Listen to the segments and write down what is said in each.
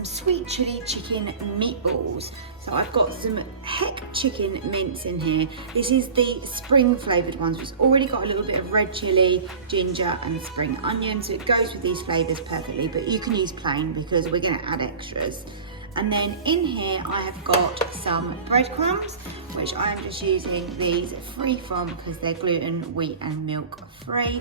some sweet chili chicken meatballs. So I've got some heck chicken mince in here. This is the spring flavoured ones, which has already got a little bit of red chilli, ginger and spring onion, so it goes with these flavours perfectly, but you can use plain because we're going to add extras. And then in here I have got some breadcrumbs, which I am just using these free from because they're gluten, wheat and milk free.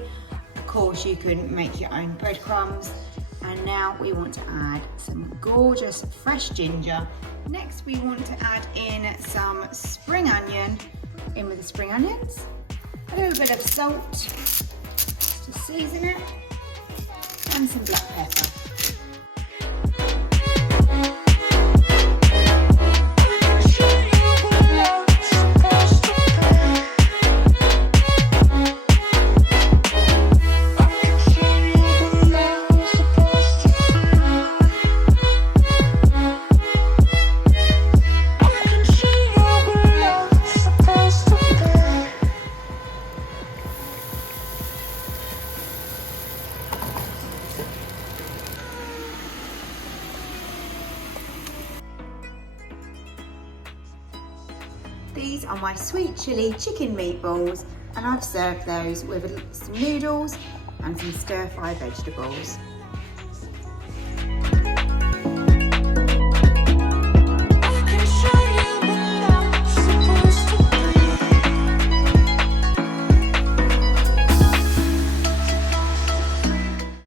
Of course you can make your own breadcrumbs. And now we want to add some gorgeous fresh ginger. Next we want to add in some spring onion, in with the spring onions, a little bit of salt to season it, and some black pepper. These are my sweet chili chicken meatballs, and I've served those with some noodles and some stir-fry vegetables.